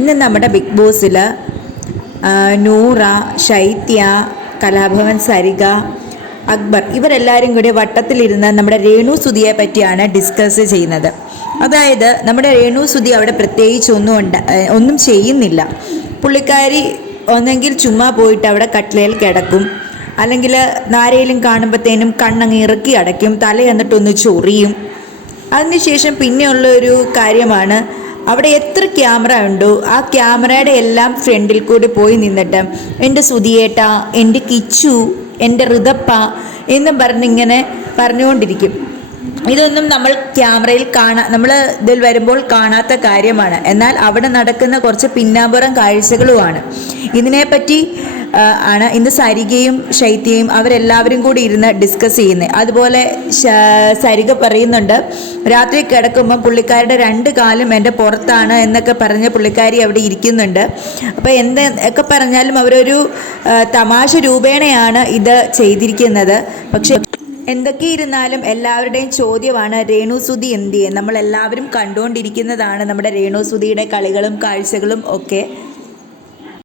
ഇന്ന് നമ്മുടെ ബിഗ് ബോസിൽ നൂറ, ശൈത്യ, കലാഭവൻ സരിക, അക്ബർ ഇവരെല്ലാവരും കൂടി വട്ടത്തിലിരുന്ന് നമ്മുടെ രേണു സുധിയെ പറ്റിയാണ് ഡിസ്കസ് ചെയ്യുന്നത്. അതായത് നമ്മുടെ രേണു സുധി അവിടെ പ്രത്യേകിച്ച് ഒന്നും ചെയ്യുന്നില്ല. പുള്ളിക്കാരി ഒന്നെങ്കിൽ ചുമ്മാ പോയിട്ട് അവിടെ കട്ടിലയിൽ കിടക്കും, അല്ലെങ്കിൽ ആരെയും കാണുമ്പോഴത്തേനും കണ്ണങ്ങ് ഇറുക്കി അടയ്ക്കും, തല എന്നിട്ടൊന്ന് ചൊറിയും. അതിനുശേഷം പിന്നെയുള്ള ഒരു കാര്യമാണ്, അവിടെ എത്ര ക്യാമറ ഉണ്ടോ ആ ക്യാമറയുടെ എല്ലാം ഫ്രണ്ടിൽ കൂടി പോയി നിന്നിട്ട് എൻ്റെ സുധിയേട്ട, എൻ്റെ കിച്ചു, എൻ്റെ ഋതപ്പ എന്നും പറഞ്ഞിങ്ങനെ പറഞ്ഞുകൊണ്ടിരിക്കും. ഇതൊന്നും നമ്മൾ ക്യാമറയിൽ നമ്മൾ ഇതിൽ വരുമ്പോൾ കാണാത്ത കാര്യമാണ്. എന്നാൽ അവിടെ നടക്കുന്ന കുറച്ച് പിന്നാമ്പുറം കാഴ്ചകളുമാണ്. ഇതിനെപ്പറ്റി ആണ് ഇന്ന് സരികയും ശൈത്യയും അവരെല്ലാവരും കൂടി ഇരുന്ന് ഡിസ്കസ് ചെയ്യുന്നത്. അതുപോലെ സരിക പറയുന്നുണ്ട്, രാത്രി കിടക്കുമ്പോൾ പുള്ളിക്കാരുടെ 2 കാലും എൻ്റെ പുറത്താണ് എന്നൊക്കെ പറഞ്ഞ് പുള്ളിക്കാരി അവിടെ ഇരിക്കുന്നുണ്ട്. അപ്പോൾ എന്തൊക്കെ പറഞ്ഞാലും അവരൊരു തമാശ രൂപേണയാണ് ഇത് ചെയ്തിരിക്കുന്നത്. പക്ഷേ എന്തൊക്കെ ഇരുന്നാലും എല്ലാവരുടെയും ചോദ്യമാണ് രേണു സുധി എന്തിയെ. നമ്മളെല്ലാവരും കണ്ടുകൊണ്ടിരിക്കുന്നതാണ് നമ്മുടെ രേണു സുധിയുടെ കളികളും കാഴ്ചകളും ഒക്കെ.